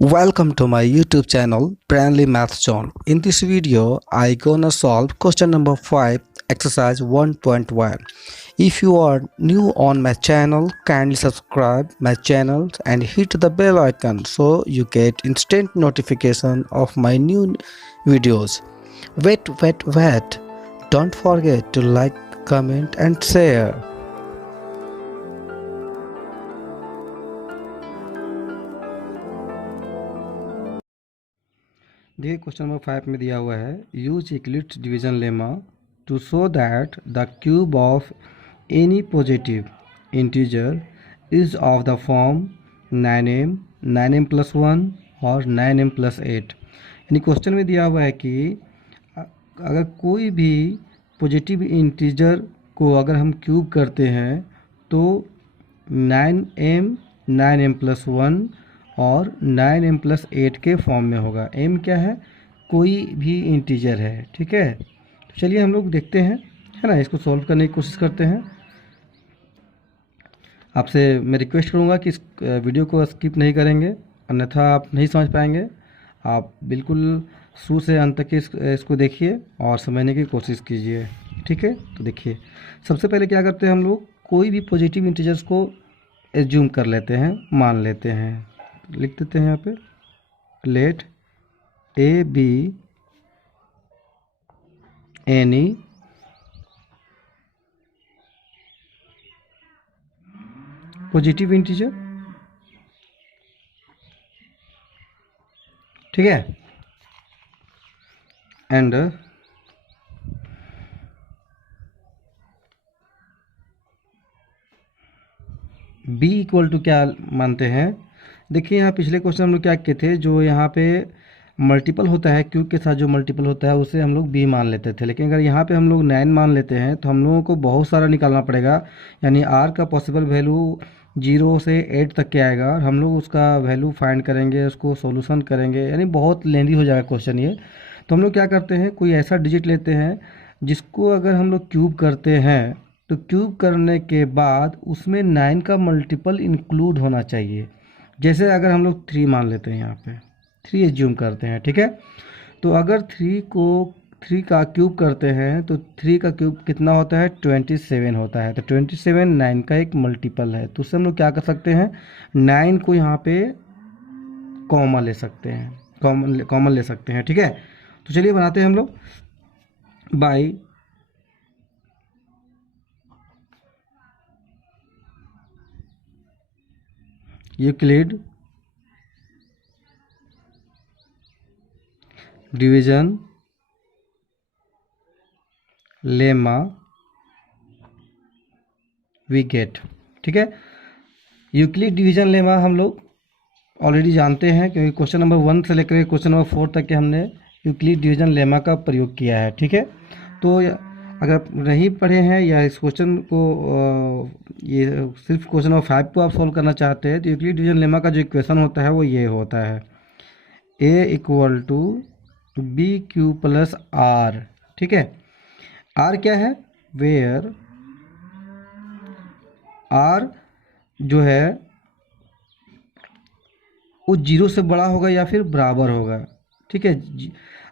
Welcome to my YouTube channel Brandly Math Zone. In this video, I gonna solve question number 5, exercise 1.1. If you are new on my channel, kindly subscribe my channel and hit the bell icon so you get instant notification of my new videos. Wait. Don't forget to like, comment and share. देखिए question number 5 में दिया हुआ है use Euclid's division lemma to show that the cube of any positive integer is of the form 9m plus 1 और 9m plus 8। यानी question में दिया हुआ है कि अगर कोई भी पॉजिटिव इंटीजर को अगर हम क्यूब करते हैं तो 9m प्लस 1 और 9m प्लस 8 के फॉर्म में होगा। m क्या है? कोई भी इंटीजर है। ठीक है, तो चलिए हम लोग देखते हैं, है ना, इसको सॉल्व करने की कोशिश करते हैं। आपसे मैं रिक्वेस्ट करूंगा कि इस वीडियो को स्किप नहीं करेंगे, अन्यथा आप नहीं समझ पाएंगे। आप बिल्कुल शुरू से अंत तक इसको देखिए और समझने की कोशिश कीजिए। ठीक है, तो देखिए सबसे पहले क्या करते हैं हम लोग, कोई भी पॉजिटिव इंटीजर्स को एज्यूम कर लेते हैं, मान लेते हैं। लिख देते हैं यहाँ पे let a be any positive integer. ठीक है, एंड बी इक्वल टू क्या मानते हैं। देखिए यहाँ पिछले क्वेश्चन हम लोग क्या किए थे, जो यहाँ पे मल्टीपल होता है क्यूब के साथ, जो मल्टीपल होता है उसे हम लोग बी मान लेते थे। लेकिन अगर यहाँ पे हम लोग 9 मान लेते हैं तो हम लोगों को बहुत सारा निकालना पड़ेगा। यानी आर का पॉसिबल वैल्यू 0 से 8 तक के आएगा और हम लोग उसका वैल्यू फाइंड करेंगे, उसको सोल्यूशन करेंगे, यानी बहुत लेंदी हो जाएगा क्वेश्चन ये। तो हम लोग क्या करते हैं, कोई ऐसा डिजिट लेते हैं जिसको अगर हम लोग क्यूब करते हैं तो क्यूब करने के बाद उसमें 9 का मल्टीपल इंक्लूड होना चाहिए। जैसे अगर हम लोग 3 मान लेते हैं, यहाँ पे 3 एज्यूम करते हैं। ठीक है, तो अगर 3 का क्यूब करते हैं तो 3 का क्यूब कितना होता है, 27 होता है। तो 27 9 का एक मल्टीपल है, तो उससे हम लोग क्या कर सकते हैं, 9 को यहाँ पे कॉमन ले सकते हैं, कॉमन ले सकते हैं। ठीक है, तो चलिए बनाते हैं हम लोग by Euclid division lemma we get. ठीक है, यूक्लिड डिवीजन लेमा हम लोग ऑलरेडी जानते हैं, क्योंकि क्वेश्चन नंबर 1 से लेकर क्वेश्चन नंबर 4 तक के हमने यूक्लिड डिवीजन लेमा का प्रयोग किया है। ठीक है, तो अगर नहीं पढ़े हैं या इस क्वेश्चन को ये सिर्फ क्वेश्चन नंबर 5 को आप सोल्व करना चाहते हैं तो यूक्लिड डिवीजन लेमा का जो इक्वेशन होता है वो ये होता है, A equal to B Q plus R. ठीक है, आर क्या है, वेयर आर जो है वो 0 से बड़ा होगा या फिर बराबर होगा। ठीक है,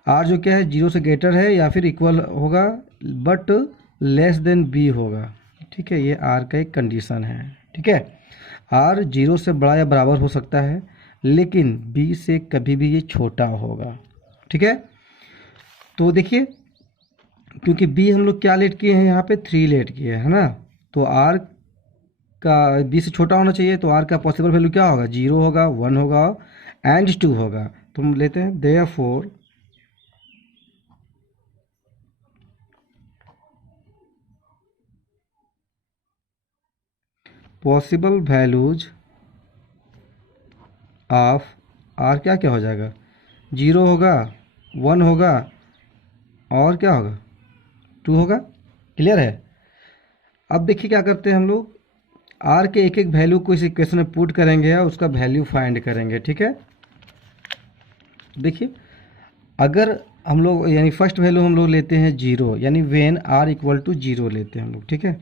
आर जो क्या है 0 से ग्रेटर है या फिर इक्वल होगा, बट लेस देन बी होगा। ठीक है, ये आर का एक कंडीशन है। ठीक है, आर 0 से बड़ा या बराबर हो सकता है, लेकिन बी से कभी भी ये छोटा होगा। ठीक है, तो देखिए क्योंकि बी हम लोग क्या लेट किए हैं, यहाँ पे 3 लेट किए हैं, है ना, तो आर का बी से छोटा होना चाहिए, तो आर का पॉसिबल वैल्यू क्या होगा, 0 होगा, 1 होगा एंड 2 होगा। तो हम लेते हैं therefore possible values of r क्या क्या हो जाएगा, 0 होगा, 1 होगा और क्या होगा, 2 होगा। क्लियर है। अब देखिए क्या करते हैं हम लोग, आर के एक एक वैल्यू को इस इक्वेशन में पुट करेंगे और उसका वैल्यू फाइंड करेंगे। ठीक है, देखिए अगर हम लोग यानी फर्स्ट वैल्यू हम लोग लेते हैं 0, यानी वेन आर इक्वल टू 0 लेते हैं हम लोग। ठीक है,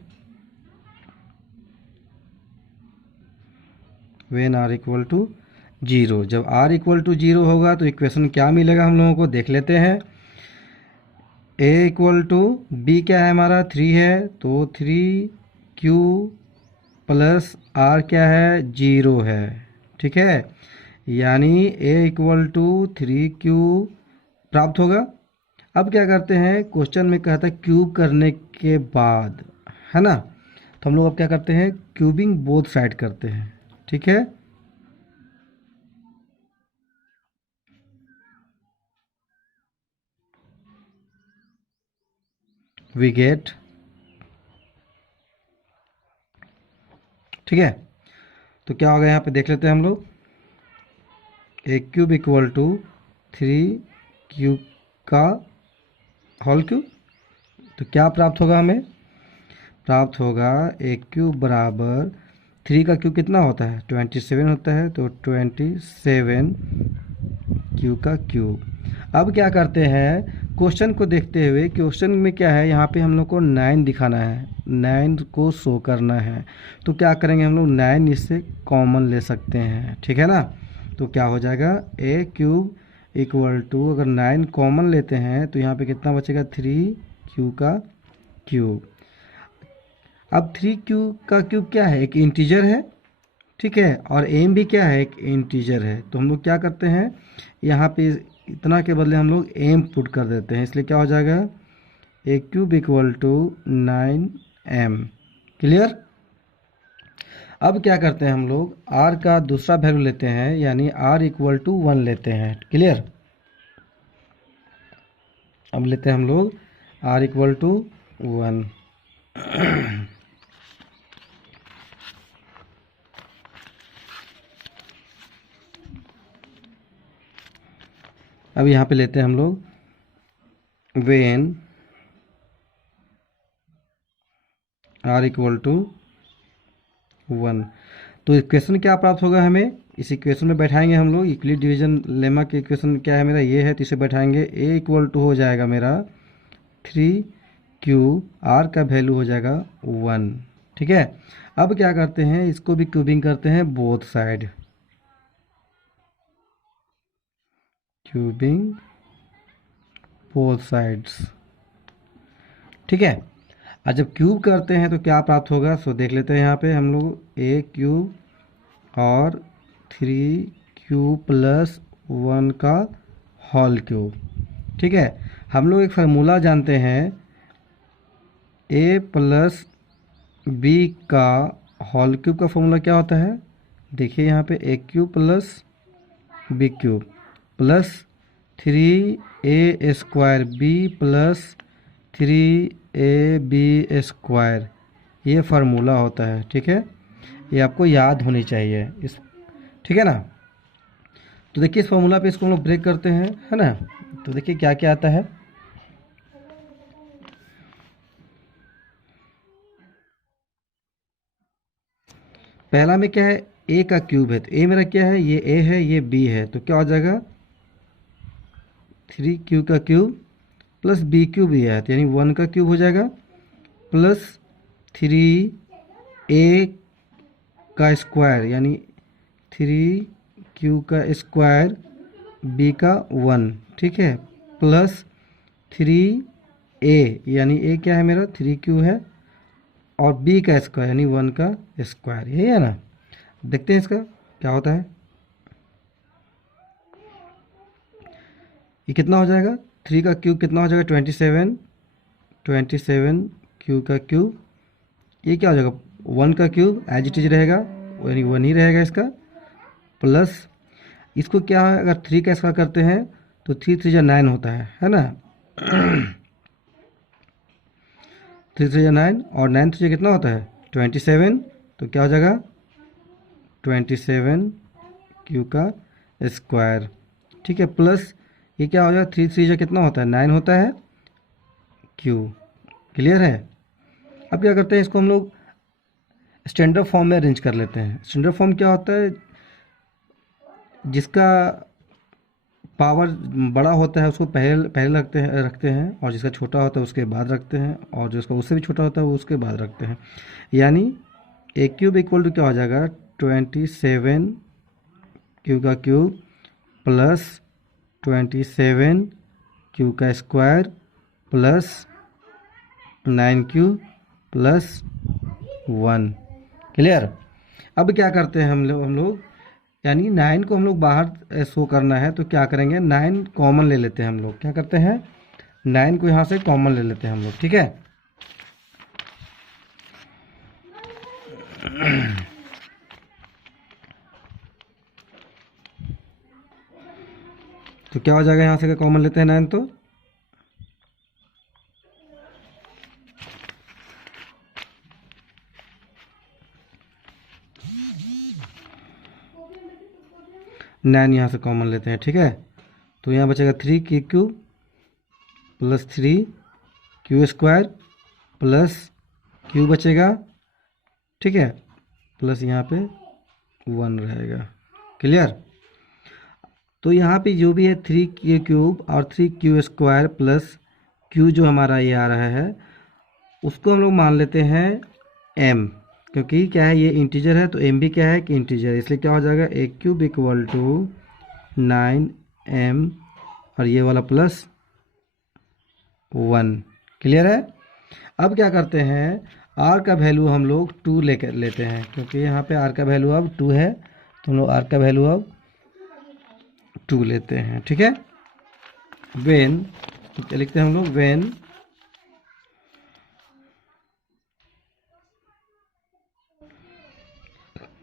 when r equal to zero. जब r इक्वल टू जीरो होगा तो इक्वेशन क्या मिलेगा हम लोगों को, देख लेते हैं। a इक्वल टू बी क्या है हमारा, 3 है, तो 3q प्लस r क्या है, 0 है। ठीक है, यानी a इक्वल टू 3q प्राप्त होगा। अब क्या करते हैं, क्वेश्चन में कहता है क्यूब करने के बाद, है ना, तो हम लोग अब क्या करते हैं, क्यूबिंग बोथ साइड करते हैं। ठीक है, वी गेट, ठीक है, तो क्या होगा यहाँ पे देख लेते हैं हम लोग, ए क्यूब इक्वल टू 3q का होल क्यूब। तो क्या प्राप्त होगा हमें, प्राप्त होगा ए क्यूब बराबर 3 का क्यूब कितना होता है, 27 होता है, तो 27 क्यू का क्यूब। अब क्या करते हैं, क्वेश्चन को देखते हुए, क्वेश्चन में क्या है, यहाँ पे हम लोग को 9 दिखाना है, 9 को शो करना है। तो क्या करेंगे हम लोग, 9 इससे कॉमन ले सकते हैं। ठीक है ना, तो क्या हो जाएगा, ए क्यूब इक्वल टू, अगर 9 कॉमन लेते हैं तो यहाँ पे कितना बचेगा, 3q का क्यूब। अब 3q का क्यूब क्या है, एक इंटीजर है। ठीक है, और एम भी क्या है, एक इंटीजर है। तो हम लोग क्या करते हैं, यहाँ पे इतना के बदले हम लोग एम पुट कर देते हैं, इसलिए क्या हो जाएगा, A cube equal to 9m। Clear. अब क्या करते हैं हम लोग, r का दूसरा वैल्यू लेते हैं, यानी r इक्वल टू 1 लेते हैं। क्लियर। अब लेते हैं हम लोग r इक्वल टू 1। अब यहाँ पे लेते हैं हम लोग वेन r इक्वल टू 1। तो इक्वेशन क्या प्राप्त होगा हमें, इस इक्वेशन में बैठाएंगे हम लोग, यूक्लिड डिवीजन लेमा की इक्वेशन क्या है मेरा, ये है, तो इसे बैठाएंगे, a इक्वल टू हो जाएगा मेरा 3q, r का वैल्यू हो जाएगा 1। ठीक है, अब क्या करते हैं, इसको भी क्यूबिंग करते हैं both side, cubing both sides. ठीक है, और जब क्यूब करते हैं तो क्या प्राप्त होगा, सो देख लेते हैं। यहाँ पे हम लोग ए क्यूब और 3q प्लस 1 का होल क्यूब। ठीक है, हम लोग एक फार्मूला जानते हैं, a प्लस बी का होल क्यूब का फॉर्मूला क्या होता है, देखिए यहाँ पे A cube plus B cube plus 3a² B plus 3ab square, ये फार्मूला होता है। ठीक है, ये आपको याद होनी चाहिए इस, ठीक है ना। तो देखिए इस फार्मूला पे इसको हम लोग ब्रेक करते हैं, है ना। तो देखिए क्या क्या आता है, पहला में क्या है, a का क्यूब है, तो a मेरा क्या है, ये a है, ये b है, तो क्या हो जाएगा 3q का क्यूब प्लस बी क्यूब भी है, तो यानी 1 का क्यूब हो जाएगा, प्लस 3a का स्क्वायर, यानी 3q का स्क्वायर, b का 1। ठीक है, प्लस 3a, यानी a क्या है मेरा, 3q है, और b का स्क्वायर यानी 1 का स्क्वायर, यही है ना। देखते हैं इसका क्या होता है, ये कितना हो जाएगा, 3 का क्यूब कितना हो जाएगा, 27 क्यू का क्यूब, ये क्या हो जाएगा, 1 का क्यूब एज इट इज रहेगा, यानी 1 ही रहेगा इसका, प्लस इसको क्या है, अगर 3 का स्क्वायर करते हैं तो 3 3 9 होता है ना। 3 3 9, और 9 3 कितना होता है, 27, तो क्या हो जाएगा 27 क्यू का स्क्वायर। ठीक है, प्लस ये क्या हो जाएगा, 3 3 कितना होता है, 9 होता है क्यू। क्लियर है। अब क्या करते हैं, इसको हम लोग स्टैंडर्ड फॉर्म में अरेंज कर लेते हैं। स्टैंडर्ड फॉर्म क्या होता है, जिसका पावर बड़ा होता है उसको पहले रखते हैं, और जिसका छोटा होता है उसके बाद रखते हैं, और जो उसका उससे भी छोटा होता है वो उसके बाद रखते हैं। यानी ए क्यूब इक्वल टू क्या हो जाएगा, 27 क्यू का क्यूब प्लस 27 क्यू का square plus 9 Q plus 1। Clear. अब क्या करते हैं हम लोग यानी 9 को हम लोग बाहर शो करना है तो क्या करेंगे, 9 कॉमन ले लेते हैं हम लोग। क्या करते हैं, 9 को यहाँ से कॉमन ले लेते हैं हम लोग। ठीक है, तो क्या हो जाएगा, यहाँ से कॉमन लेते हैं 9 तो 9 यहाँ से कॉमन लेते हैं। ठीक है, तो यहाँ बचेगा 3 q plus 3 Q square plus Q बचेगा। ठीक है, प्लस यहाँ पे 1 रहेगा। क्लियर। तो यहाँ पे जो भी है 3 क्यू और 3 क्यू स्क्वायर प्लस क्यू जो हमारा ये आ रहा है उसको हम लोग मान लेते हैं m, क्योंकि क्या है ये इंटीजर है तो m भी क्या है कि इंटीजर है, इसलिए क्या हो जाएगा a cube equal to 9m और ये वाला प्लस 1। क्लियर है। अब क्या करते हैं, r का वैल्यू हम लोग 2 लेकर लेते हैं, क्योंकि यहाँ पे r का वैल्यू अब 2 है तो हम लोग r का वैल्यू अब 2 लेते हैं। ठीक है, वेन तो क्या लिखते हैं हम लोग, वेन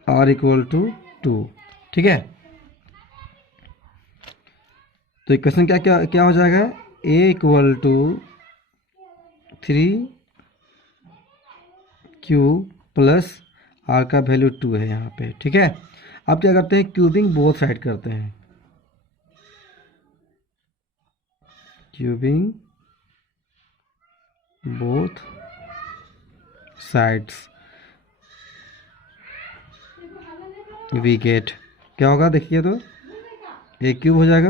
r इक्वल टू 2। ठीक है, तो इक्वेशन क्या क्या क्या हो जाएगा, a equal to 3 q plus r का वैल्यू 2 है यहाँ पे। ठीक है, अब क्या करते हैं, क्यूबिंग बोथ साइड करते हैं, cubing both sides we get क्या होगा, देखिए तो a क्यूब हो जाएगा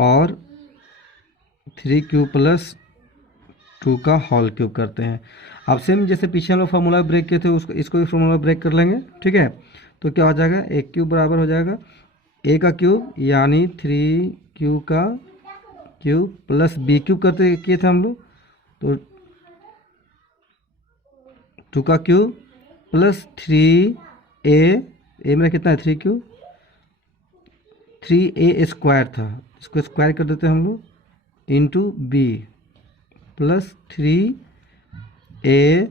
और 3 क्यू प्लस 2 का होल क्यूब करते हैं। अब सेम जैसे पीछे हम लोग फार्मूला ब्रेक किए थे उसको इसको भी फार्मूला ब्रेक कर लेंगे। ठीक है, तो क्या हो जाएगा, a क्यूब बराबर हो जाएगा a का क्यूब यानी 3 क्यू का क्यूब प्लस b क्यूब करते किए थे हम लोग, तो 2 का क्यूब प्लस 3a मेरा कितना है 3 क्यू, 3a स्क्वायर था, इसको स्क्वायर कर देते हैं हम लोग इंटू b प्लस 3a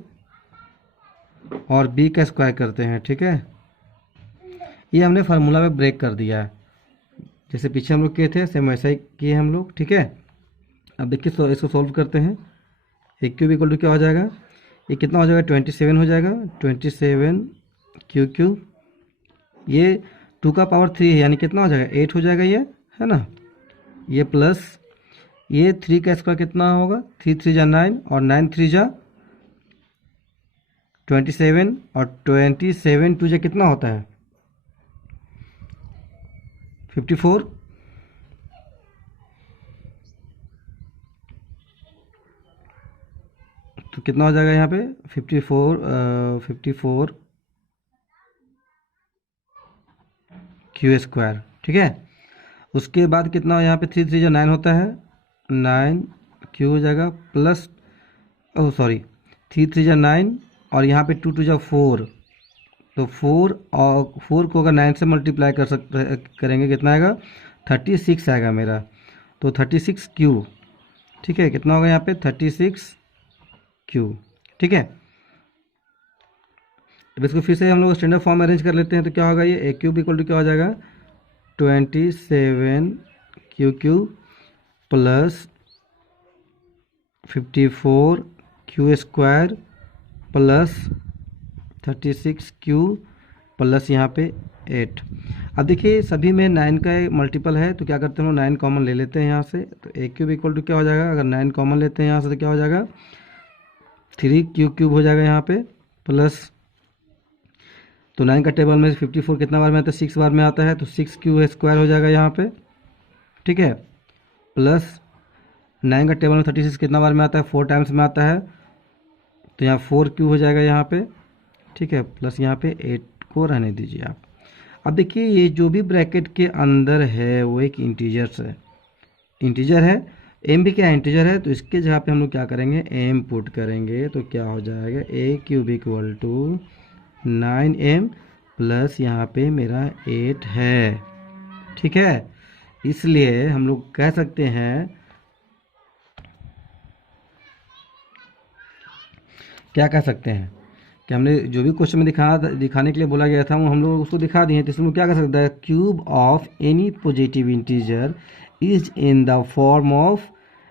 और b का स्क्वायर करते हैं। ठीक है, ये हमने फार्मूला में ब्रेक कर दिया है, जैसे पीछे हम लोग किए थे सेम वैसा ही किए हम लोग। ठीक है, अब देखिए इसको सॉल्व करते हैं। a क्यूब इक्वल टू क्या हो जाएगा, ये कितना हो जाएगा 27 हो जाएगा, 27 क्यूब ये 2 का पावर 3 है यानी कितना हो जाएगा 8 हो जाएगा, ये है ना, ये प्लस ये 3 का स्क्वायर कितना होगा, 3 3 जा 9 और 9 3 जा 27 और 27 2 जा कितना होता है 54, तो कितना हो जाएगा यहाँ पे 54 क्यू स्क्वायर। ठीक है, उसके बाद कितना यहाँ पे 3 3 जा 9 होता है, 9 क्यू हो जाएगा प्लस 3 3 जा 9 और यहाँ पे 2 2 जा 4, तो 4 और 4 को अगर 9 से मल्टीप्लाई करेंगे कितना आएगा 36 आएगा मेरा, तो 36 क्यू। ठीक है, कितना होगा यहाँ पे 36 क्यू। ठीक है, अब इसको फिर से हम लोग स्टैंडर्ड फॉर्म में अरेंज कर लेते हैं, तो क्या होगा ये a क्यूब इक्वल टू क्या हो जाएगा 27 Q plus 54 Q square plus 36 Q plus यहाँ पे 8। अब देखिए सभी में 9 का मल्टीपल है तो क्या करते हैं हम 9 कॉमन ले लेते हैं यहाँ से, तो a क्यूब इक्वल टू क्या हो जाएगा, अगर 9 कॉमन लेते हैं यहाँ से तो क्या हो जाएगा 3 क्यूब हो जाएगा यहाँ पे प्लस, तो 9 का टेबल में 54 कितना बार में आता है 6 बार में आता है, तो 6 क्यू स्क्वायर हो जाएगा यहाँ पे। ठीक है, प्लस 9 का टेबल में 36 कितना बार में आता है 4 टाइम्स में आता है, तो यहाँ 4 क्यू हो जाएगा यहाँ पे। ठीक है, प्लस यहाँ पे 8 को रहने दीजिए आप। अब देखिए ये जो भी ब्रैकेट के अंदर है वो एक इंटीजर है। एम भी क्या इंटीजर है, तो इसके जगह पे हम लोग क्या करेंगे, एम पुट करेंगे तो क्या हो जाएगा, A cube equal to 9m plus यहाँ पे मेरा 8 है। ठीक है, इसलिए हम लोग कह सकते हैं, क्या कह सकते हैं कि हमने जो भी क्वेश्चन में दिखाने के लिए बोला गया था वो हम लोग उसको दिखा दिए। तो इसमें क्या कर सकते हैं, cube of any positive integer is in the form of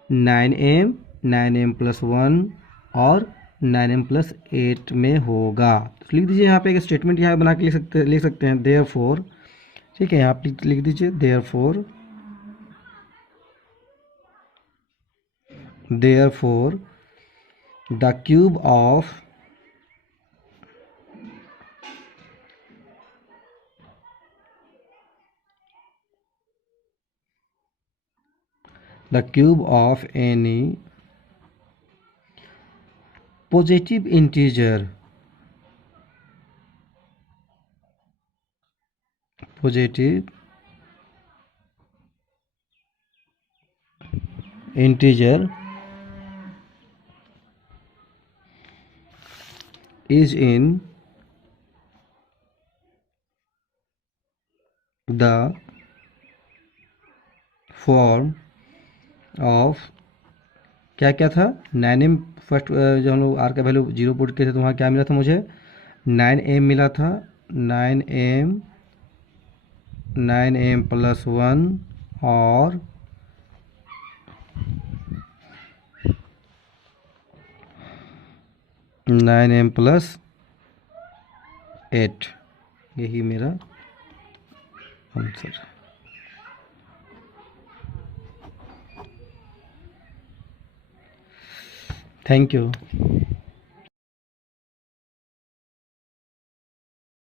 9m, 9m plus 1 और 9m प्लस 8 में होगा। तो लिख दीजिए यहाँ पे एक स्टेटमेंट यहाँ बना के लिख सकते हैं देयरफॉर। ठीक है, यहाँ पे लिख दीजिए therefore the cube of any positive integer is in the form of, क्या क्या था, 9m फर्स्ट, जब हम लोग आर का वैल्यू 0 पुट किए थे तो वहाँ क्या मिला था मुझे, 9m मिला था, 9m प्लस 1 और 9m प्लस 8, यही मेरा आंसर। Thank you.